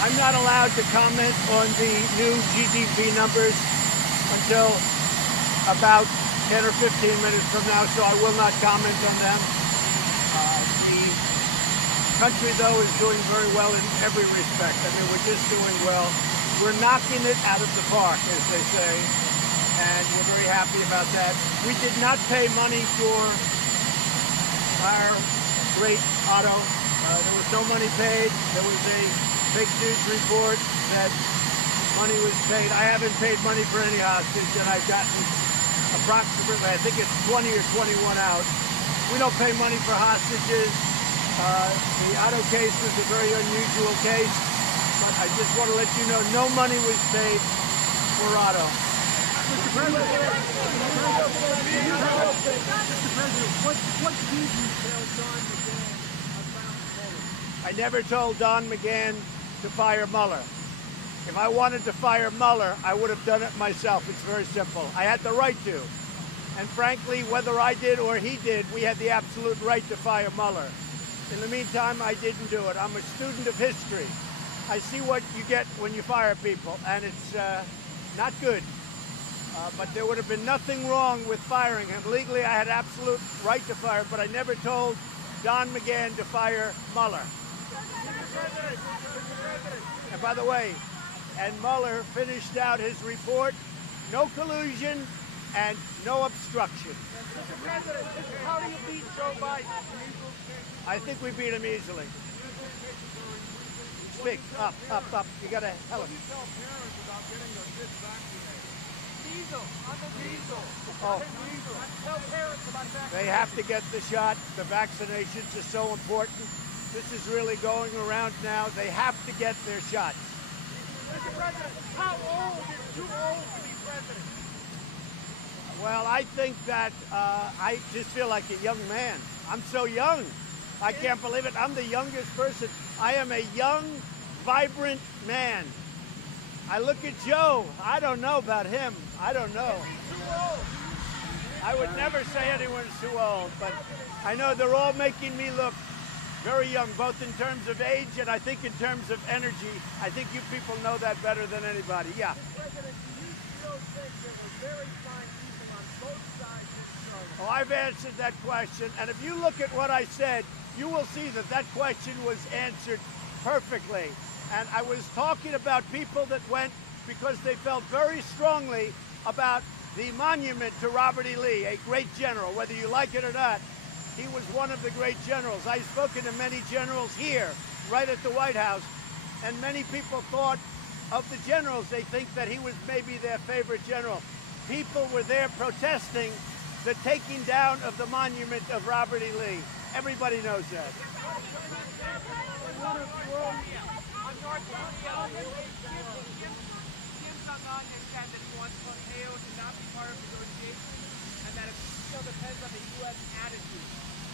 I'm not allowed to comment on the new GDP numbers until about 10 or 15 minutes from now, so I will not comment on them. The country, though, is doing very well in every respect. I mean, we're just doing well. We're knocking it out of the park, as they say, and we're very happy about that. We did not pay money for our great Otto. There was no money paid. There was a fake news report that money was paid. I haven't paid money for any hostage, and I've gotten approximately, I think it's 20 or 21 out. We don't pay money for hostages. The Otto case was a very unusual case, but I just want to let you know no money was paid for Otto. Mr. President, what did you tell Don McGahn about Mueller? I never told Don McGahn to fire Mueller. If I wanted to fire Mueller, I would have done it myself. It's very simple. I had the right to. And frankly, whether I did or he did, we had the absolute right to fire Mueller. In the meantime, I didn't do it. I'm a student of history. I see what you get when you fire people, and it's not good. But there would have been nothing wrong with firing him. Legally, I had absolute right to fire, but I never told Don McGahn to fire Mueller. And by the way, and Mueller finished out his report, no collusion and no obstruction. Mr. President, how do you beat Joe Biden? I think we beat him easily. Speak, up. You gotta tell him. What do you tell parents about getting their kids vaccinated? Diesel, on the diesel. Oh. Diesel. Tell parents about vaccinating. They have to get the shot. The vaccinations are so important. This is really going around now. They have to get their shots. Mr. President, how old is too old to be president? Well, I think that I just feel like a young man. I'm so young. I can't believe it. I'm the youngest person. I am a young, vibrant man. I look at Joe. I don't know about him. I don't know. Too old. I would never say anyone's too old, but I know they're all making me look very young, both in terms of age and I think in terms of energy. I think you people know that better than anybody. Yeah. Mr. President, do you still think there were very fine people on both sides of the show? Oh, I've answered that question, and if you look at what I said, you will see that that question was answered perfectly. And I was talking about people that went because they felt very strongly about the monument to Robert E. Lee, a great general, whether you like it or not. He was one of the great generals. I've spoken to many generals here, right at the White House, and many people thought of the generals. They think that he was maybe their favorite general. People were there protesting the taking down of the monument of Robert E. Lee. Everybody knows that. Kim Jong-un has said that he wants Pompeo to not be part of negotiations and that it still depends on the U.S. attitude.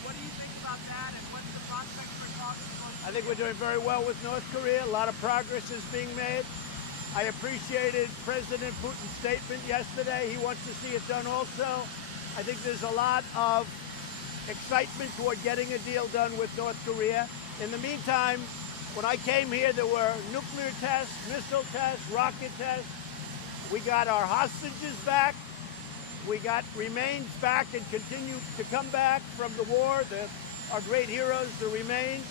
What do you think about that, and what's the prospect for talking? I think we're doing very well with North Korea. A lot of progress is being made. I appreciated President Putin's statement yesterday. He wants to see it done also. I think there's a lot of excitement toward getting a deal done with North Korea. In the meantime, when I came here, there were nuclear tests, missile tests, rocket tests. We got our hostages back. We got remains back and continue to come back from the war. Our great heroes, the remains.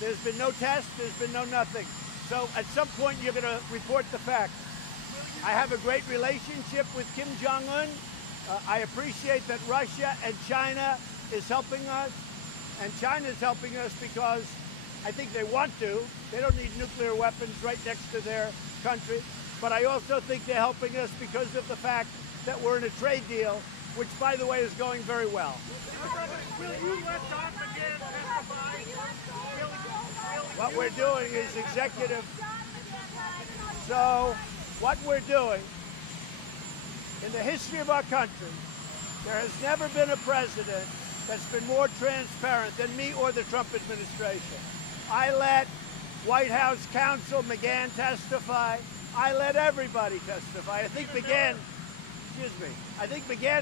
There's been no test. There's been no nothing. So at some point, you're going to report the facts. I have a great relationship with Kim Jong-un. I appreciate that Russia and China is helping us. And China is helping us because I think they want to. They don't need nuclear weapons right next to their country. But I also think they're helping us because of the fact that we're in a trade deal, which, by the way, is going very well. Will you let Don McGahn testify? What we're doing is executive. So what we're doing, in the history of our country, there has never been a president that's been more transparent than me or the Trump administration. I let White House counsel McGahn testify. I let everybody testify. I think McGahn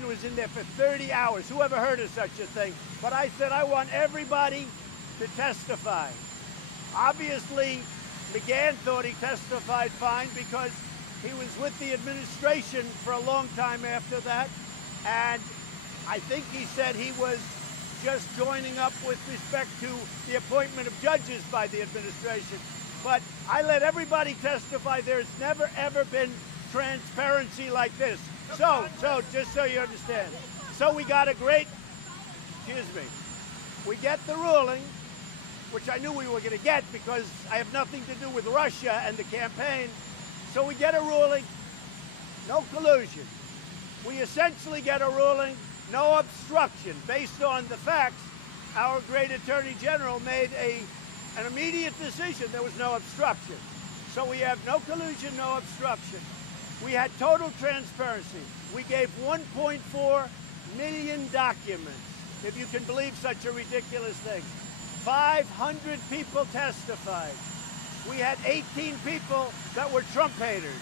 was in there for 30 hours. Who ever heard of such a thing? But I said I want everybody to testify. Obviously, McGahn thought he testified fine because he was with the administration for a long time after that. And I think he said he was just joining up with respect to the appointment of judges by the administration. But I let everybody testify. There's never, ever been transparency like this. So just so you understand. So we got a great, we get the ruling, which I knew we were going to get because I have nothing to do with Russia and the campaign. So we get a ruling, no collusion. We essentially get a ruling, no obstruction, based on the facts. Our great Attorney General made an immediate decision. There was no obstruction. So we have no collusion, no obstruction. We had total transparency. We gave 1.4 million documents, if you can believe such a ridiculous thing. 500 people testified. We had 18 people that were Trump haters.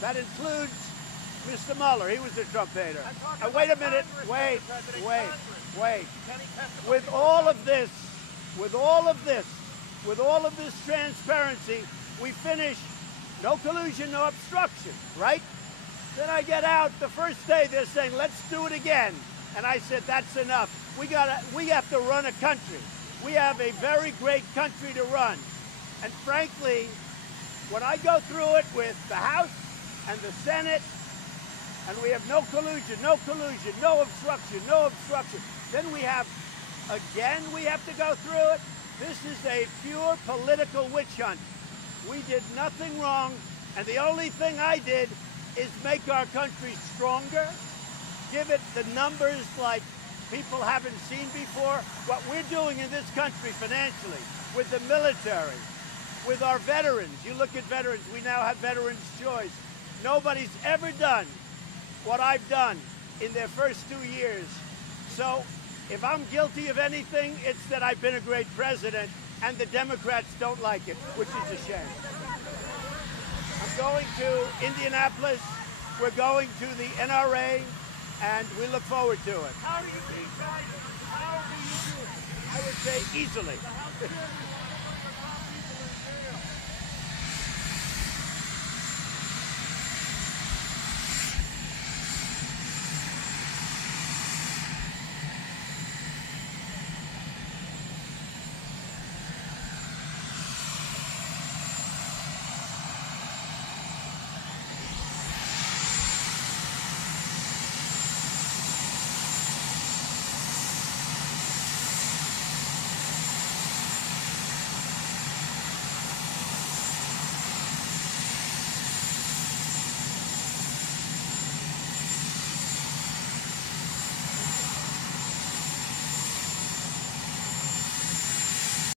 That includes Mr. Mueller. He was a Trump hater. Wait a minute. Wait. With all of this transparency, we finish no collusion, no obstruction, right? Then I get out the first day, they're saying, let's do it again. And I said, that's enough. We have to run a country. We have a very great country to run. And frankly, when I go through it with the House and the Senate, and we have no collusion, no obstruction, then we have to go through it. This is a pure political witch hunt. We did nothing wrong, and the only thing I did is make our country stronger, give it the numbers like people haven't seen before. What we're doing in this country financially, with the military, with our veterans. You look at veterans, we now have Veterans' Choice. Nobody's ever done what I've done in their first 2 years. So if I'm guilty of anything, it's that I've been a great president, and the Democrats don't like it, which is a shame. I'm going to Indianapolis. We're going to the NRA, and we look forward to it. How do you think, guys? How do you do it? I would say easily.